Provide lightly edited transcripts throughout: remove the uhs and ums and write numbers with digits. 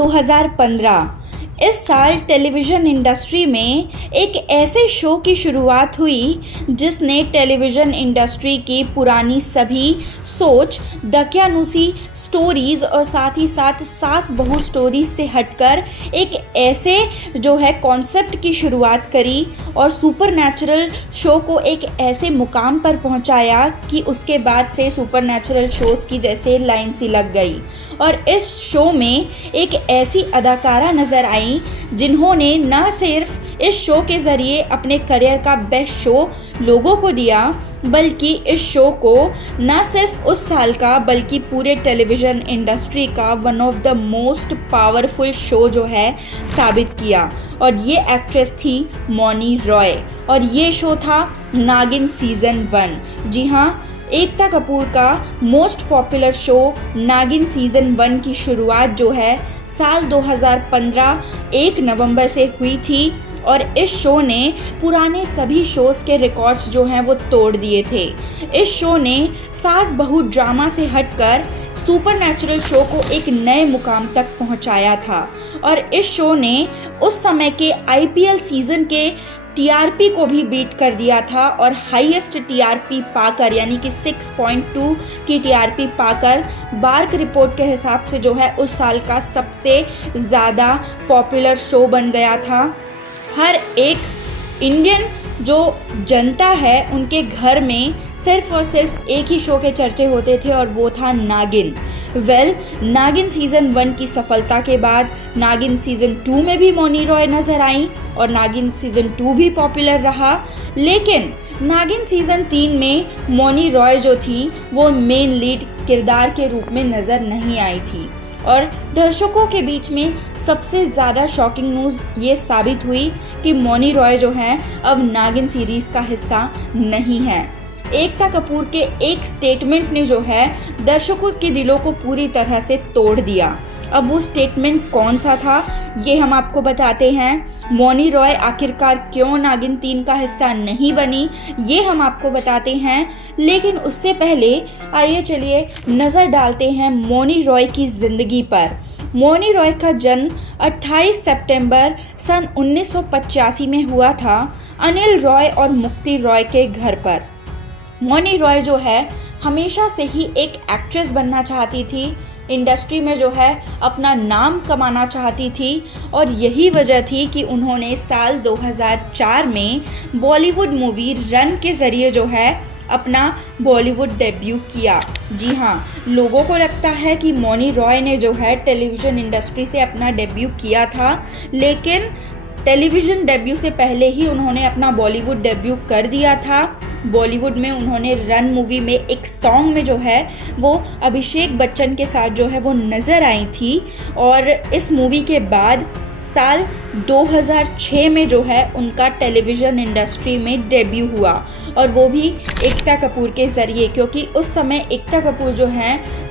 2015 इस साल television industry में एक ऐसे शो की शुरुआत हुई जिसने टेलीविज़न इंडस्ट्री की पुरानी सभी सोच, दकियानूसी स्टोरीज़ और साथ ही साथ सास बहू स्टोरीज़ से हटकर एक ऐसे कॉन्सेप्ट की शुरुआत करी और सुपरनैचुरल शो को एक ऐसे मुकाम पर पहुंचाया कि उसके बाद से सुपरनैचुरल शोज़ की जैसे लाइन सी लग गई। और इस शो में एक ऐसी अदाकारा नज़र आई जिन्होंने न सिर्फ इस शो के ज़रिए अपने करियर का बेस्ट शो लोगों को दिया, बल्कि इस शो को न सिर्फ उस साल का बल्कि पूरे टेलीविज़न इंडस्ट्री का one of the most powerful show साबित किया। और ये एक्ट्रेस थी मौनी रॉय और ये शो था नागिन सीज़न 1। जी हाँ, एकता कपूर का मोस्ट पॉपुलर शो नागिन सीज़न 1 की शुरुआत साल 2015 1 नवंबर से हुई थी और इस शो ने पुराने सभी शोज़ के रिकॉर्ड्स वो तोड़ दिए थे। इस शो ने सास बहू ड्रामा से हटकर सुपरनैचुरल शो को एक नए मुकाम तक पहुंचाया था और इस शो ने उस समय के आईपीएल सीज़न के टीआरपी को भी बीट कर दिया था और हाईएस्ट टीआरपी पाकर यानी कि 6.2 की टीआरपी पाकर बार्क रिपोर्ट के हिसाब से उस साल का सबसे ज़्यादा पॉपुलर शो बन गया था। हर एक इंडियन जो जनता है उनके घर में सिर्फ और सिर्फ एक ही शो के चर्चे होते थे और वो था नागिन। नागिन सीज़न 1 की सफलता के बाद नागिन सीज़न 2 में भी मौनी रॉय नज़र आई और नागिन सीज़न 2 भी पॉपुलर रहा, लेकिन नागिन सीज़न 3 में मौनी रॉय जो थी वो मेन लीड किरदार के रूप में नज़र नहीं आई थी। और दर्शकों के बीच में सबसे ज़्यादा शॉकिंग न्यूज़ ये साबित हुई कि मौनी रॉय अब नागिन सीरीज़ का हिस्सा नहीं है। एकता कपूर के एक स्टेटमेंट ने दर्शकों के दिलों को पूरी तरह से तोड़ दिया। अब वो स्टेटमेंट कौन सा था ये हम आपको बताते हैं। मौनी रॉय आखिरकार क्यों नागिन 3 का हिस्सा नहीं बनी ये हम आपको बताते हैं, लेकिन उससे पहले आइए चलिए नज़र डालते हैं मौनी रॉय की ज़िंदगी पर। मौनी रॉय का जन्म 28 सितंबर सन 1985 में हुआ था अनिल रॉय और मुक्ति रॉय के घर पर। मौनी रॉय हमेशा से ही एक एक्ट्रेस बनना चाहती थी, इंडस्ट्री में अपना नाम कमाना चाहती थी और यही वजह थी कि उन्होंने साल 2004 में बॉलीवुड मूवी रन के ज़रिए अपना बॉलीवुड डेब्यू किया। जी हाँ, लोगों को लगता है कि मौनी रॉय ने टेलीविज़न इंडस्ट्री से अपना डेब्यू किया था, लेकिन टेलीविज़न डेब्यू से पहले ही उन्होंने अपना बॉलीवुड डेब्यू कर दिया था। बॉलीवुड में उन्होंने रन मूवी में एक सॉन्ग में वो अभिषेक बच्चन के साथ वो नज़र आई थी और इस मूवी के बाद साल 2006 में उनका टेलीविज़न इंडस्ट्री में डेब्यू हुआ और वो भी एकता कपूर के ज़रिए, क्योंकि उस समय एकता कपूर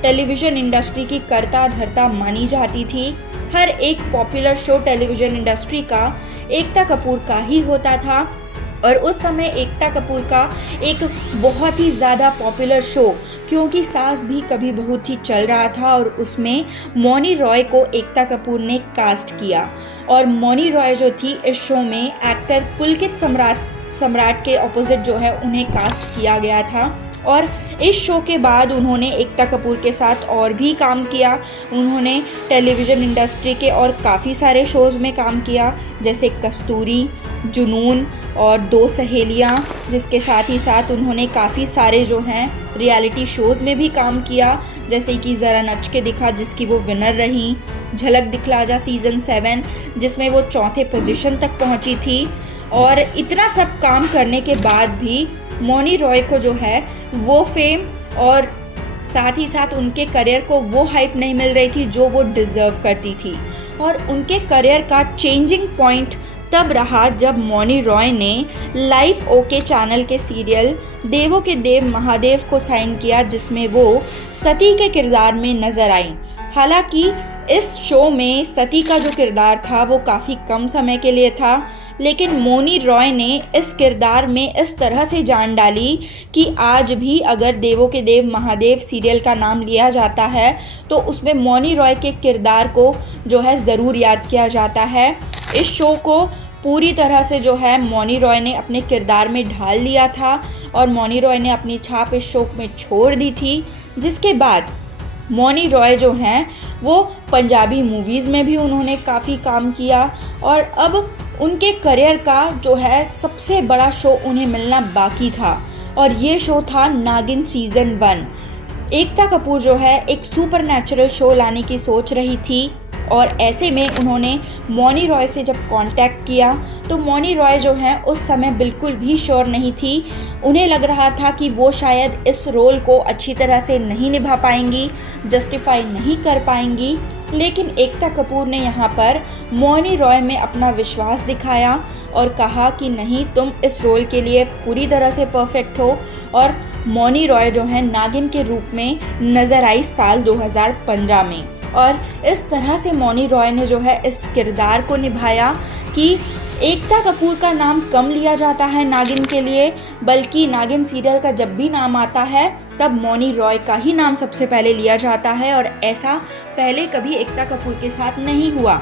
टेलीविज़न इंडस्ट्री की कर्ता धर्ता मानी जाती थी। हर एक पॉपुलर शो टेलीविज़न इंडस्ट्री का एकता कपूर का ही होता था और उस समय एकता कपूर का एक बहुत ही ज़्यादा पॉपुलर शो क्योंकि सास भी कभी बहू थी चल रहा था और उसमें मौनी रॉय को एकता कपूर ने कास्ट किया और मौनी रॉय जो थी इस शो में एक्टर पुलकित सम्राट के ऑपोजिट उन्हें कास्ट किया गया था। और इस शो के बाद उन्होंने एकता कपूर के साथ और भी काम किया। उन्होंने टेलीविज़न इंडस्ट्री के और काफ़ी सारे शोज़ में काम किया जैसे कस्तूरी, जुनून और दो सहेलियाँ, जिसके साथ ही साथ उन्होंने काफ़ी सारे रियलिटी शोज़ में भी काम किया जैसे कि ज़रा नच के दिखा जिसकी वो विनर रही, झलक दिखला जा सीज़न 7 जिसमें वो 4थे पोजीशन तक पहुँची थी। और इतना सब काम करने के बाद भी मौनी रॉय को वो फेम और साथ ही साथ उनके करियर को वो हाइप नहीं मिल रही थी जो वो डिज़र्व करती थी। और उनके करियर का चेंजिंग पॉइंट तब रहा जब मौनी रॉय ने लाइफ ओके चैनल के सीरियल देवों के देव महादेव को साइन किया जिसमें वो सती के किरदार में नज़र आई। हालांकि इस शो में सती का जो किरदार था वो काफ़ी कम समय के लिए था, लेकिन मौनी रॉय ने इस किरदार में इस तरह से जान डाली कि आज भी अगर देवों के देव महादेव सीरियल का नाम लिया जाता है तो उसमें मौनी रॉय के किरदार को जो है ज़रूर याद किया जाता है। इस शो को पूरी तरह से जो है मौनी रॉय ने अपने किरदार में ढाल लिया था और मौनी रॉय ने अपनी छाप इस शो में छोड़ दी थी, जिसके बाद मौनी रॉय जो हैं वो पंजाबी मूवीज़ में भी उन्होंने काफ़ी काम किया और अब उनके करियर का जो है सबसे बड़ा शो उन्हें मिलना बाकी था और ये शो था नागिन सीज़न 1। एकता कपूर जो है एक सुपरनैचुरल शो लाने की सोच रही थी और ऐसे में उन्होंने मौनी रॉय से जब कांटेक्ट किया तो मौनी रॉय जो हैं उस समय बिल्कुल भी श्योर नहीं थी। उन्हें लग रहा था कि वो शायद इस रोल को अच्छी तरह से नहीं निभा पाएंगी, जस्टिफाई नहीं कर पाएंगी, लेकिन एकता कपूर ने यहाँ पर मौनी रॉय में अपना विश्वास दिखाया और कहा कि नहीं, तुम इस रोल के लिए पूरी तरह से परफेक्ट हो। और मौनी रॉय जो है नागिन के रूप में नज़र आई साल 2015 में और इस तरह से मौनी रॉय ने जो है इस किरदार को निभाया कि एकता कपूर का नाम कम लिया जाता है नागिन के लिए, बल्कि नागिन सीरियल का जब भी नाम आता है तब मौनी रॉय का ही नाम सबसे पहले लिया जाता है। और ऐसा पहले कभी एकता कपूर के साथ नहीं हुआ,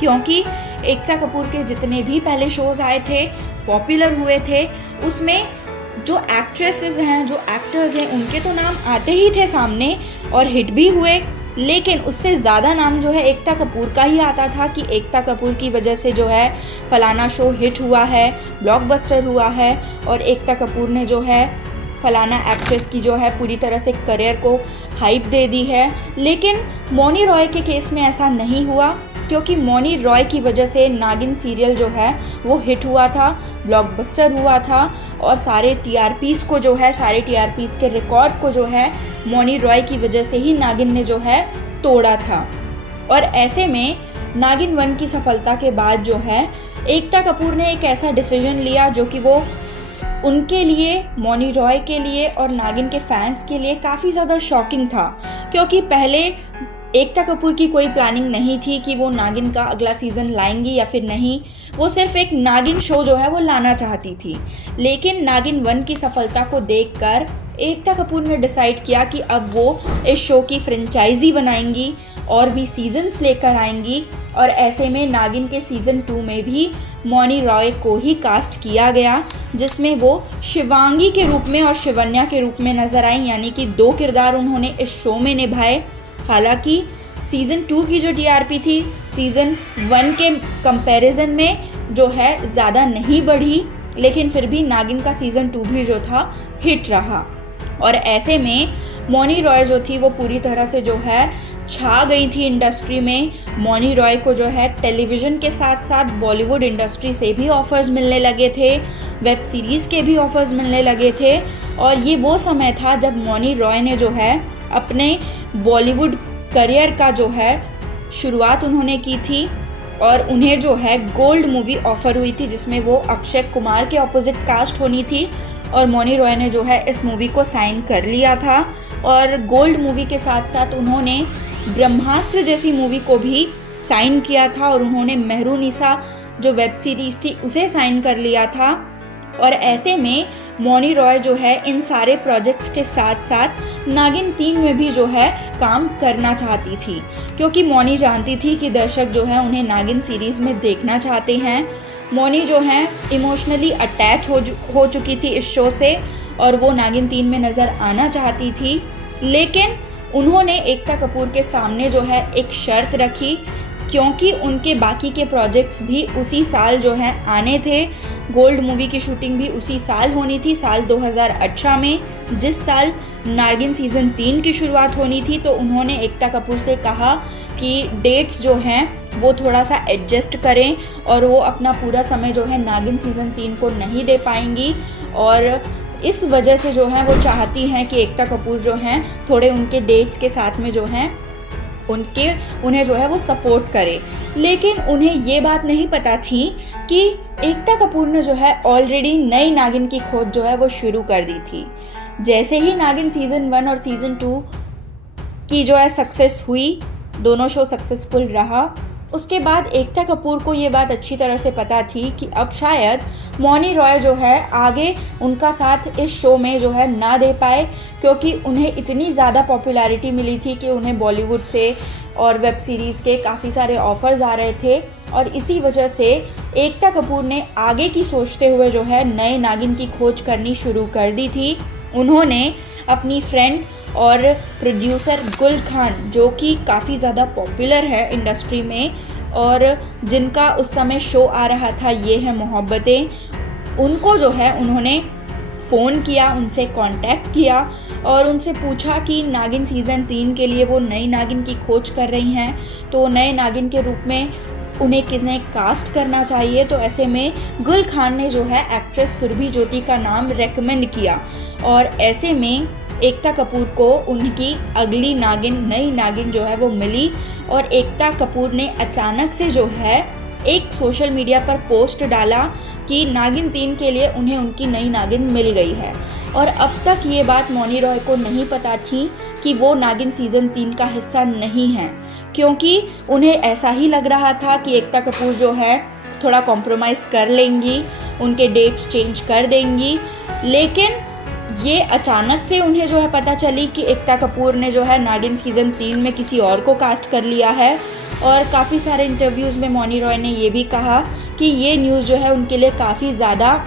क्योंकि एकता कपूर के जितने भी पहले शोज आए थे, पॉपुलर हुए थे, उसमें जो एक्ट्रेसेस हैं, जो एक्टर्स हैं, उनके तो नाम आते ही थे सामने और हिट भी हुए, लेकिन उससे ज़्यादा नाम जो है एकता कपूर का ही आता था कि एकता कपूर की वजह से जो है फलाना शो हिट हुआ है, ब्लॉकबस्टर हुआ है और एकता कपूर ने जो है फलाना एक्ट्रेस की जो है पूरी तरह से करियर को हाइप दे दी है। लेकिन मौनी रॉय के केस में ऐसा नहीं हुआ, क्योंकि मौनी रॉय की वजह से नागिन सीरियल जो है वो हिट हुआ था, ब्लॉकबस्टर हुआ था और सारे टीआरपीज़ को जो है, सारे टीआरपीज़ के रिकॉर्ड को जो है मौनी रॉय की वजह से ही नागिन ने जो है तोड़ा था। और ऐसे में नागिन 1 की सफलता के बाद जो है एकता कपूर ने एक ऐसा डिसीजन लिया जो कि वो उनके लिए, मौनी रॉय के लिए और नागिन के फैंस के लिए काफ़ी ज़्यादा शॉकिंग था, क्योंकि पहले एकता कपूर की कोई प्लानिंग नहीं थी कि वो नागिन का अगला सीज़न लाएंगी या फिर नहीं। वो सिर्फ एक नागिन शो जो है वो लाना चाहती थी, लेकिन नागिन 1 की सफलता को देखकर एकता कपूर ने डिसाइड किया कि अब वो इस शो की फ्रेंचाइजी बनाएंगी और भी सीजन्स लेकर आएंगी। और ऐसे में नागिन के सीज़न 2 में भी मौनी रॉय को ही कास्ट किया गया, जिसमें वो शिवांगी के रूप में और शिवन्या के रूप में नजर आई, यानी कि 2 किरदार उन्होंने इस शो में निभाए। हालांकि सीज़न 2 की जो टीआरपी थी सीज़न 1 के कंपैरिजन में जो है ज़्यादा नहीं बढ़ी, लेकिन फिर भी नागिन का सीज़न 2 भी जो था हिट रहा। और ऐसे में मौनी रॉय जो थी वो पूरी तरह से जो है छा गई थी इंडस्ट्री में। मौनी रॉय को जो है टेलीविज़न के साथ साथ बॉलीवुड इंडस्ट्री से भी ऑफ़र्स मिलने लगे थे, वेब सीरीज़ के भी ऑफ़र्स मिलने लगे थे। और ये वो समय था जब मौनी रॉय ने जो है अपने बॉलीवुड करियर का जो है शुरुआत उन्होंने की थी और उन्हें जो है गोल्ड मूवी ऑफ़र हुई थी, जिसमें वो अक्षय कुमार के ऑपोजिट कास्ट होनी थी और मौनी रॉय ने जो है इस मूवी को साइन कर लिया था। और गोल्ड मूवी के साथ साथ उन्होंने ब्रह्मास्त्र जैसी मूवी को भी साइन किया था और उन्होंने मेहरुनिसा जो वेब सीरीज़ थी उसे साइन कर लिया था। और ऐसे में मौनी रॉय जो है इन सारे प्रोजेक्ट्स के साथ साथ नागिन 3 में भी जो है काम करना चाहती थी, क्योंकि मौनी जानती थी कि दर्शक जो है उन्हें नागिन सीरीज़ में देखना चाहते हैं। मौनी जो है इमोशनली अटैच हो चुकी थी इस शो से और वो नागिन 3 में नज़र आना चाहती थी, लेकिन उन्होंने एकता कपूर के सामने जो है एक शर्त रखी, क्योंकि उनके बाकी के प्रोजेक्ट्स भी उसी साल जो है आने थे। गोल्ड मूवी की शूटिंग भी उसी साल होनी थी, साल 2018 में, जिस साल नागिन सीज़न 3 की शुरुआत होनी थी। तो उन्होंने एकता कपूर से कहा कि डेट्स जो हैं वो थोड़ा सा एडजस्ट करें और वो अपना पूरा समय जो है नागिन सीज़न 3 को नहीं दे पाएंगी और इस वजह से जो है वो चाहती हैं कि एकता कपूर जो हैं थोड़े उनके डेट्स के साथ में जो हैं उन्हें जो है वो सपोर्ट करे। लेकिन उन्हें ये बात नहीं पता थी कि एकता कपूर ने जो है ऑलरेडी नई नागिन की खोज जो है वो शुरू कर दी थी। जैसे ही नागिन सीज़न 1 और सीज़न 2 की जो है सक्सेस हुई, दोनों शो सक्सेसफुल रहा, उसके बाद एकता कपूर को ये बात अच्छी तरह से पता थी कि अब शायद मौनी रॉय जो है आगे उनका साथ इस शो में जो है ना दे पाए, क्योंकि उन्हें इतनी ज़्यादा पॉपुलैरिटी मिली थी कि उन्हें बॉलीवुड से और वेब सीरीज़ के काफ़ी सारे ऑफ़र्स आ रहे थे। और इसी वजह से एकता कपूर ने आगे की सोचते हुए जो है नए नागिन की खोज करनी शुरू कर दी थी। उन्होंने अपनी फ्रेंड और प्रोड्यूसर गुल खान, जो कि काफ़ी ज़्यादा पॉपुलर है इंडस्ट्री में और जिनका उस समय शो आ रहा था ये है मोहब्बतें, उनको जो है उन्होंने फ़ोन किया, उनसे कांटेक्ट किया और उनसे पूछा कि नागिन सीज़न 3 के लिए वो नई नागिन की खोज कर रही हैं, तो नए नागिन के रूप में उन्हें किसने कास्ट करना चाहिए। तो ऐसे में गुल खान ने जो है एक्ट्रेस सुरभि ज्योति का नाम रेकमेंड किया और ऐसे में एकता कपूर को उनकी अगली नागिन, नई नागिन जो है वो मिली। और एकता कपूर ने अचानक से जो है एक सोशल मीडिया पर पोस्ट डाला कि नागिन 3 के लिए उन्हें उनकी नई नागिन मिल गई है। और अब तक ये बात मौनी रॉय को नहीं पता थी कि वो नागिन सीज़न 3 का हिस्सा नहीं है, क्योंकि उन्हें ऐसा ही लग रहा था कि एकता कपूर जो है थोड़ा कॉम्प्रोमाइज़ कर लेंगी, उनके डेट्स चेंज कर देंगी। लेकिन ये अचानक से उन्हें जो है पता चली कि एकता कपूर ने जो है नागिन सीज़न 3 में किसी और को कास्ट कर लिया है। और काफ़ी सारे इंटरव्यूज़ में मौनी रॉय ने ये भी कहा कि ये न्यूज़ जो है उनके लिए काफ़ी ज़्यादा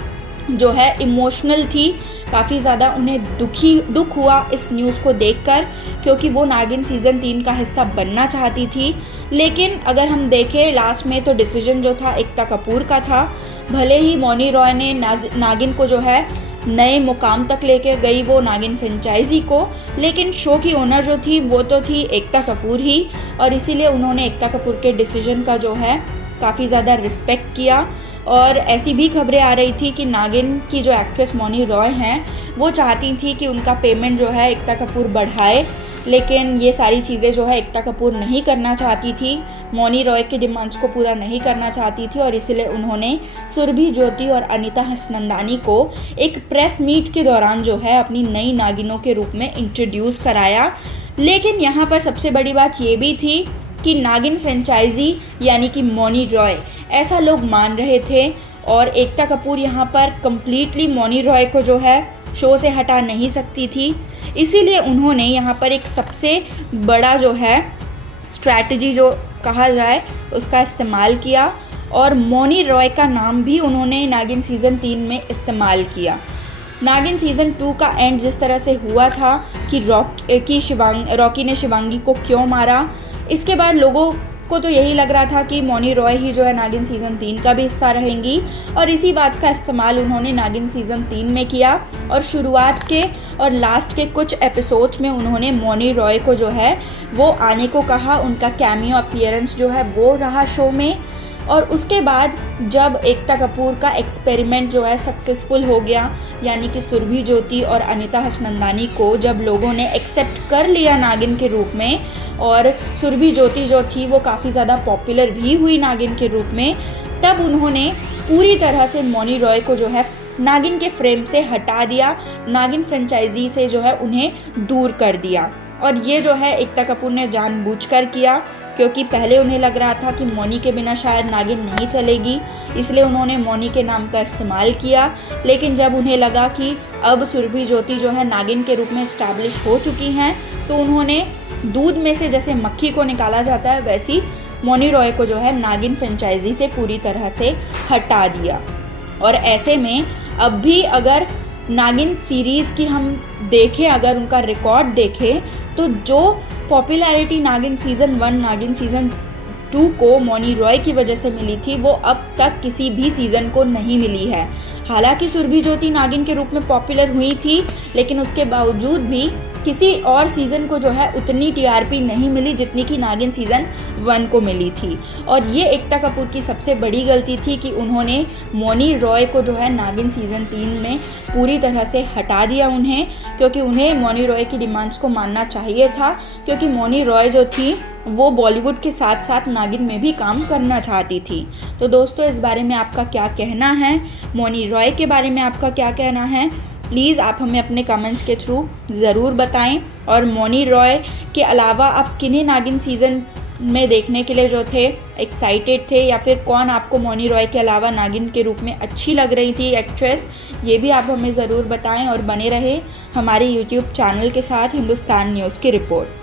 जो है इमोशनल थी, काफ़ी ज़्यादा उन्हें दुख हुआ इस न्यूज़ को देखकर, क्योंकि वो नागिन सीज़न 3 का हिस्सा बनना चाहती थी। लेकिन अगर हम देखें लास्ट में तो डिसीजन जो था एकता कपूर का था। भले ही मौनी रॉय ने नागिन को जो है नए मुकाम तक लेके गई, वो नागिन फ्रेंचाइजी को, लेकिन शो की ओनर जो थी वो तो थी एकता कपूर ही, और इसीलिए उन्होंने एकता कपूर के डिसीजन का जो है काफ़ी ज़्यादा रिस्पेक्ट किया। और ऐसी भी खबरें आ रही थी कि नागिन की जो एक्ट्रेस मौनी रॉय हैं वो चाहती थी कि उनका पेमेंट जो है एकता कपूर बढ़ाए, लेकिन ये सारी चीज़ें जो है एकता कपूर नहीं करना चाहती थी, मौनी रॉय के डिमांड्स को पूरा नहीं करना चाहती थी। और इसलिए उन्होंने सुरभि ज्योति और अनीता हसनंदानी को एक प्रेस मीट के दौरान जो है अपनी नई नागिनों के रूप में इंट्रोड्यूस कराया। लेकिन यहाँ पर सबसे बड़ी बात ये भी थी कि नागिन फ्रेंचाइजी यानी कि मौनी रॉय, ऐसा लोग मान रहे थे और एकता कपूर यहाँ पर कम्प्लीटली मौनी रॉय को जो है शो से हटा नहीं सकती थी। इसीलिए उन्होंने यहाँ पर एक सबसे बड़ा जो है स्ट्रैटेजी जो कहा जाए उसका इस्तेमाल किया और मौनी रॉय का नाम भी उन्होंने नागिन सीज़न 3 में इस्तेमाल किया। नागिन सीज़न 2 का एंड जिस तरह से हुआ था कि रॉकी ने शिवांगी को क्यों मारा, इसके बाद लोगों को तो यही लग रहा था कि मौनी रॉय ही जो है नागिन सीज़न 3 का भी हिस्सा रहेंगी, और इसी बात का इस्तेमाल उन्होंने नागिन सीज़न 3 में किया। और शुरुआत के और लास्ट के कुछ एपिसोड्स में उन्होंने मौनी रॉय को जो है वो आने को कहा, उनका कैमियो अपीयरेंस जो है वो रहा शो में। और उसके बाद जब एकता कपूर का एक्सपेरिमेंट जो है सक्सेसफुल हो गया, यानी कि सुरभि ज्योति और अनीता हसनंदानी को जब लोगों ने एक्सेप्ट कर लिया नागिन के रूप में, और सुरभि ज्योति जो थी वो काफ़ी ज़्यादा पॉपुलर भी हुई नागिन के रूप में, तब उन्होंने पूरी तरह से मौनी रॉय को जो है नागिन के फ्रेम से हटा दिया, नागिन फ्रेंचाइजी से जो है उन्हें दूर कर दिया। और ये जो है एकता कपूर ने जानबूझकर किया, क्योंकि पहले उन्हें लग रहा था कि मौनी के बिना शायद नागिन नहीं चलेगी, इसलिए उन्होंने मौनी के नाम का इस्तेमाल किया। लेकिन जब उन्हें लगा कि अब सुरभि ज्योति जो है नागिन के रूप में इस्टेब्लिश हो चुकी हैं, तो उन्होंने दूध में से जैसे मक्खी को निकाला जाता है वैसी मौनी रॉय को जो है नागिन फ्रेंचाइजी से पूरी तरह से हटा दिया। और ऐसे में अब भी अगर नागिन सीरीज़ की हम देखें, अगर उनका रिकॉर्ड देखें, तो जो पॉपुलैरिटी नागिन सीज़न 1, नागिन सीज़न 2 को मौनी रॉय की वजह से मिली थी, वो अब तक किसी भी सीज़न को नहीं मिली है। हालांकि सुरभि ज्योति नागिन के रूप में पॉपुलर हुई थी, लेकिन उसके बावजूद भी किसी और सीज़न को जो है उतनी टीआरपी नहीं मिली जितनी कि नागिन सीज़न 1 को मिली थी। और ये एकता कपूर की सबसे बड़ी गलती थी कि उन्होंने मौनी रॉय को जो है नागिन सीज़न 3 में पूरी तरह से हटा दिया उन्हें, क्योंकि उन्हें मौनी रॉय की डिमांड्स को मानना चाहिए था, क्योंकि मौनी रॉय जो थी वो बॉलीवुड के साथ साथ नागिन में भी काम करना चाहती थी। तो दोस्तों, इस बारे में आपका क्या कहना है? मौनी रॉय के बारे में आपका क्या कहना है? प्लीज़ आप हमें अपने कमेंट्स के थ्रू ज़रूर बताएं। और मौनी रॉय के अलावा आप किन्हीं नागिन सीज़न में देखने के लिए जो थे एक्साइटेड थे, या फिर कौन आपको मौनी रॉय के अलावा नागिन के रूप में अच्छी लग रही थी एक्ट्रेस, ये भी आप हमें ज़रूर बताएं और बने रहे हमारे यूट्यूब चैनल के साथ। हिंदुस्तान न्यूज़ की रिपोर्ट।